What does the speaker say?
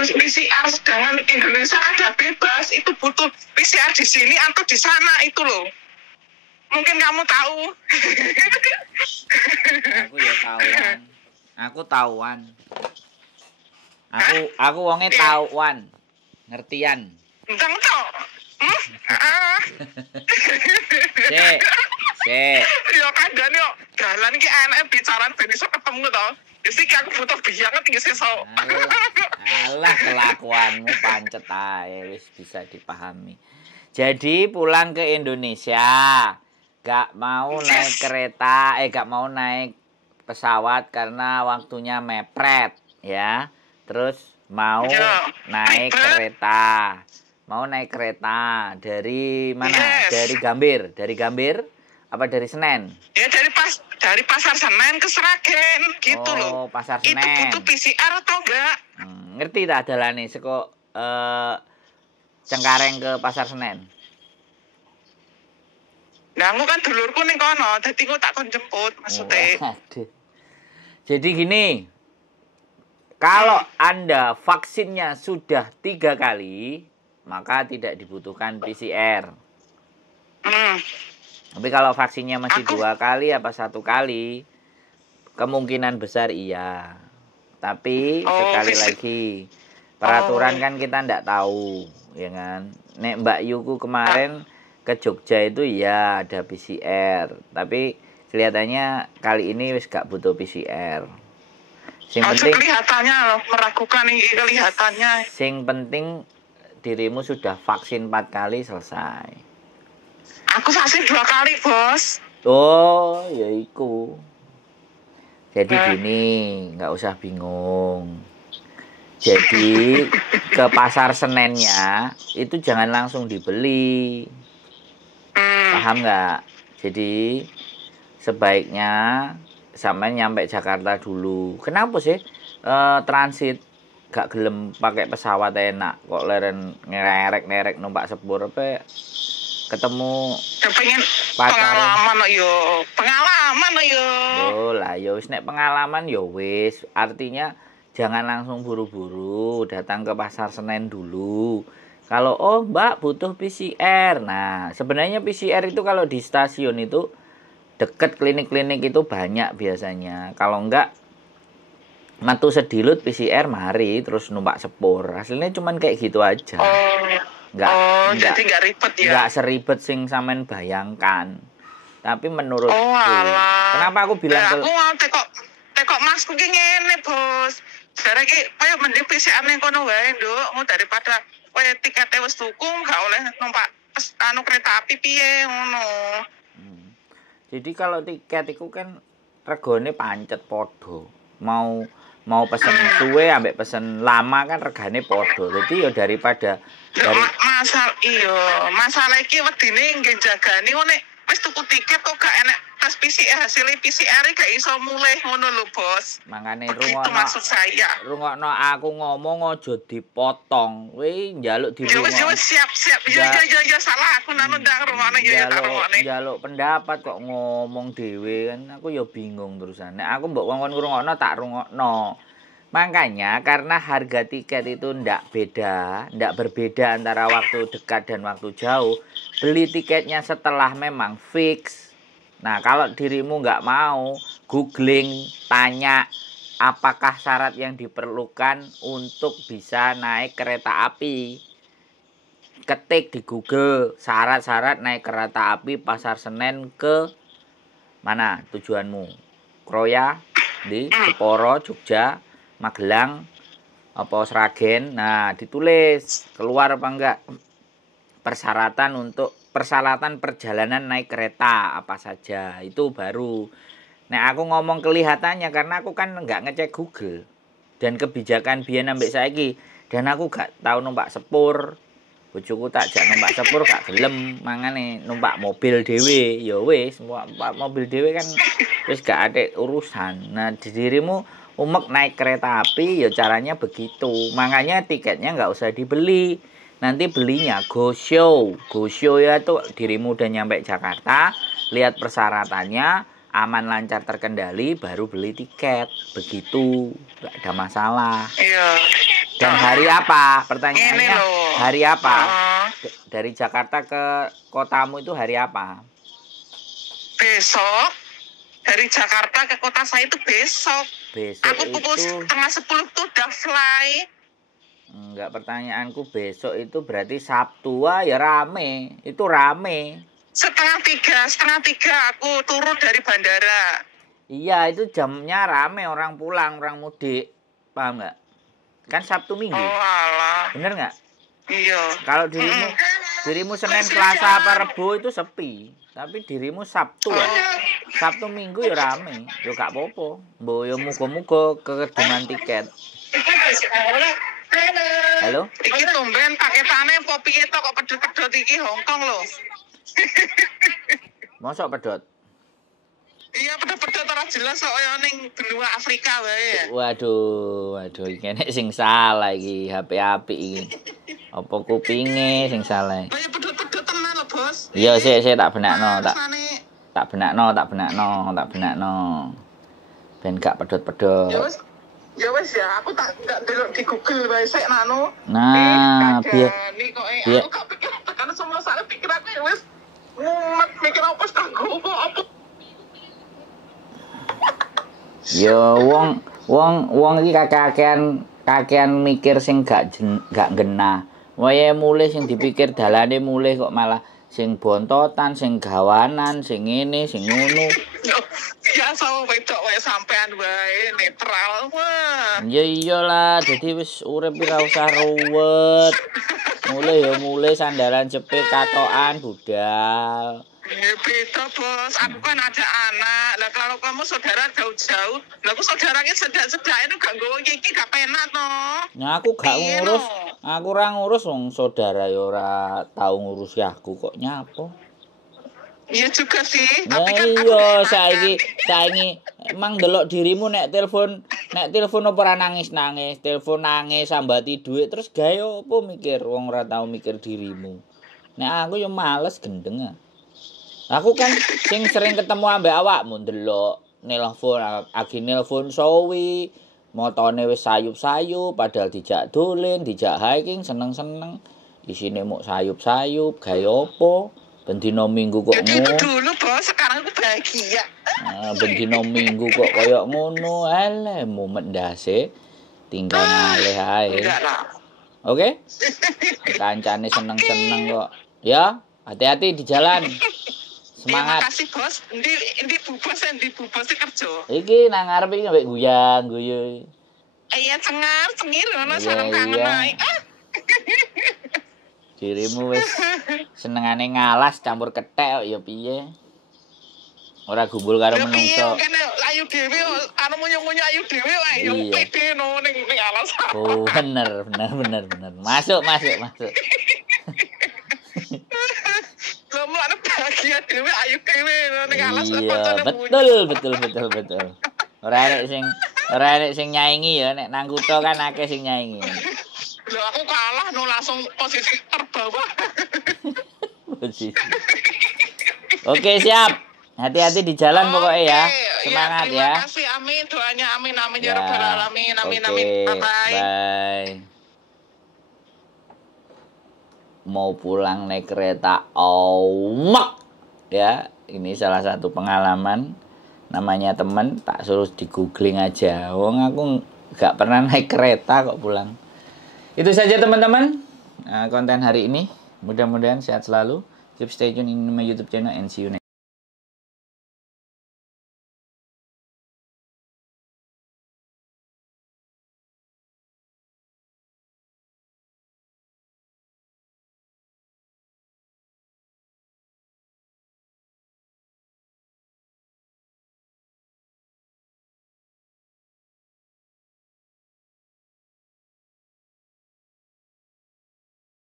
harus PCR, sedangkan Indonesia ada bebas, itu butuh PCR di sini atau di sana itu loh. Mungkin kamu tahu. Aku ya tahuan. Aku tahuan. Aku wonge tahuan. Ngertian. Entang toh. Sik. Yo kadang yo dalan iki enek bicaraan ben iso ketemu to. Wis iki aku butuh banget iki sesuk. Alah kelakuanmu pancet ae wis bisa dipahami. Jadi pulang ke Indonesia, gak mau naik kereta, gak mau naik pesawat karena waktunya mepret, ya. Terus mau naik kereta. Mau naik kereta dari mana? Dari Gambir apa dari Senen? Ya dari Pasar Senen ke Sragen gitu loh. Oh, Pasar Senen. Itu butuh PCR atau enggak? Ngerti tak dalane saka Cengkareng ke Pasar Senen. Nah, aku kan dulurku ning kono, dadi aku tak kon jemput maksudnya. Jadi gini, kalau Anda vaksinnya sudah 3 kali, maka tidak dibutuhkan PCR. Tapi kalau vaksinnya masih 2 kali apa 1 kali, kemungkinan besar iya. Tapi sekali lagi, peraturan kan kita ndak tahu, ya kan. Nek Mbak Yuku kemarin ke Jogja itu ya ada PCR, tapi kelihatannya kali ini wis gak butuh PCR. Sing penting kelihatannya loh, meragukan ini kelihatannya. Sing penting dirimu sudah vaksin 4 kali selesai. Aku vaksin 2 kali, Bos. Oh, ya iku. Jadi gini, nggak usah bingung. Jadi ke Pasar Senennya itu jangan langsung dibeli. Paham nggak? Jadi sebaiknya sampai nyampe Jakarta dulu. Kenapa sih transit gak gelem pakai pesawat enak? Kok leren ngerek numpak sepur apa? Ketemu pengen pengalaman yo. Oh lah yo wis nek pengalaman yo wis. Artinya jangan langsung buru-buru datang ke Pasar Senen dulu. Kalau Mbak butuh PCR. Nah, sebenarnya PCR itu kalau di stasiun itu deket klinik-klinik itu banyak biasanya. Kalau enggak matu sedilut PCR mari terus numpak sepur. Hasilnya cuman kayak gitu aja. Jadi nggak ribet ya? Nggak seribet sing sampean bayangkan. Tapi menurutku, kenapa aku bilang aku mau tekok masku ki ngene, Bos. Jare ki koyo mending PCR ning kono wae, Nduk. Mau daripada koyo tikete wis tuku gak oleh numpak kereta api piye ngono. Jadi kalau tiket itu kan regane pancet padha. Mau pesen suwe ambek pesen lama kan regane padha. Jadi ya daripada masalah iki wedine nggih jagani nek wis tuku tiket kok gak enek tes PCR, hasil PCR gak iso mulih ngono lho, Bos. Mangane rungokno aku ngomong aja dipotong. Kowe njaluk dirungokno. Ya wis siap. Ya salah aku nang ndang rungokno ya tak rungokne. Njaluk pendapat kok ngomong dhewe kan aku ya bingung terusan. Nek aku mbok ngomong ngrungokno tak rungokno. Makanya karena harga tiket itu ndak berbeda antara waktu dekat dan waktu jauh, beli tiketnya setelah memang fix. Nah, kalau dirimu nggak mau, googling, tanya apakah syarat yang diperlukan untuk bisa naik kereta api. Ketik di Google, syarat-syarat naik kereta api Pasar Senen ke mana tujuanmu? Kroya, di Jeporo, Jogja, Magelang, apa Sragen. Nah, ditulis keluar apa enggak persyaratan perjalanan naik kereta apa saja. Itu baru. Nah, aku ngomong kelihatannya karena aku kan enggak ngecek Google. Dan kebijakan biyen ambek saiki dan aku gak tahu numpak sepur. Bojoku tak jak numpak sepur gak gelem, mangane numpak mobil dhewe. Ya wis, numpak mobil dhewe kan wis gak ada urusan. Nah, dirimu umek naik kereta api ya caranya begitu. Makanya tiketnya nggak usah dibeli. Nanti belinya go show. Go show ya tuh dirimu udah nyampe Jakarta, lihat persyaratannya aman lancar terkendali baru beli tiket. Begitu. Nggak ada masalah. Iya. Dan hari apa? Pertanyaannya Ini loh. hari apa? Heeh. Dari Jakarta ke kotamu itu hari apa? Besok dari Jakarta ke kota saya itu besok. Besok Aku pukul itu 9:30 tuh udah fly. enggak, pertanyaanku besok itu berarti Sabtu. Wah, ya rame. Itu rame. 2:30 aku turun dari bandara. Iya, itu jamnya rame, orang pulang, orang mudik. Paham nggak? Kan Sabtu Minggu. Oh alah. Bener nggak? Iya. Kalau dirimu Senin, Selasa, apa Rebo itu sepi. Tapi dirimu Sabtu ya. Sabtu Minggu ya rame. Yo gak apa-apa. Mbok yo muga-muga kekeduman tiket. Halo? Iki tumben paketane apa piye to kok pedhot-pedhot iki Hongkong lho. Mosok pedot? Iya pedhot-pedhot ora jelas kok kaya ning benua Afrika wae ya. Waduh, iki nek sing salah iki, HP apik iki. Apa kupinge sing salah? Lah ya pedhot-pedhot tenan lho, Bos. Iya, sik tak benakno, Rasane tak benakno. Ben gak pedot-pedot. Ya wis ya, aku tak ndak delok di Google wae sik nanu. Nah, biar aku gak pikir tekan semua saya pikir aku ya wis mumet mikir apa tanggo apa. Yo wong iki kakean mikir sing gak genah. Wae mulih sing dipikir dalane mulih kok malah sing bontotan, sing gawanan, sing ngene, sing ngono. Ya sama wedok wae sampean wae netral wah. Ya iyalah, dadi wis urip ora usah ruwet. Mulih sandaran cepet katokan budal. Ya beda Bos, aku kan ada anak. Lah kalau kamu saudara jauh-jauh, lah aku saudaranya sedak-sedak itu gak nggowo iki gak penak to. Nah, aku gak ngurus. Aku ora ngurus wong saudara ya ora tau ngurusi aku kok nyapo. Iya juga sih, Nah, tapi kan aku iya enakan. saiki emang delok dirimu nek telepon apa ora nangis, telepon nangis sambati dhuwit terus gawe apa mikir wong ora tau mikir dirimu. Nek aku ya males gendeng ah. Aku kan sing sering ketemu ambek awakmu ndelok nelpon agi nelpon sawi, motone wis sayup-sayup padahal dijak dolen, dijak hiking seneng-seneng. Isine muk sayup-sayup gawe apa? Bendino Minggu kok Jadi itu ngono. dulu Bos, sekarang aku bahagia. Bendino Minggu kok koyo ngono. Ele mumet ndase tinggal ngalih ae. Enggak lah. Oke? Kancane seneng-seneng kok. Ya, hati-hati di jalan. Semangat. Terima kasih Bos. Endi Bu Bos kerja. Iki nang ngarep iki mbek guyang guyu. Iya cengir ngono Iya, sareng kangen iya. ae. Dirimu wis senengane ngalas campur kethek kok ya piye? Ora gumbul karo Ya piye menungso. kene ayu dhewe anu munyu-munyu ayu dhewe wae yo Iya. pede no ning alas. Oh, bener. Masuk. Lah mulane bahagia dhewe ayu dhewe ning alas Iya, betul. Ora enek sing nyaingi ya, nek nang kutho kan akeh sing nyaingi. Lah aku kalah no langsung posisi terbawah. Posisi. Oke, siap. Hati-hati di jalan pokoknya ya. Semangat ya. Terima kasih, amin. Doanya amin ya rabbal alamin. Amin. Oke, Bye-bye. bye. Mau pulang naik kereta omak. Ya, ini salah satu pengalaman. Namanya temen, tak suruh di googling aja. Wong aku gak pernah naik kereta kok pulang. Itu saja teman-teman konten hari ini. Mudah-mudahan sehat selalu. Keep stay tune in my YouTube channel and see you next.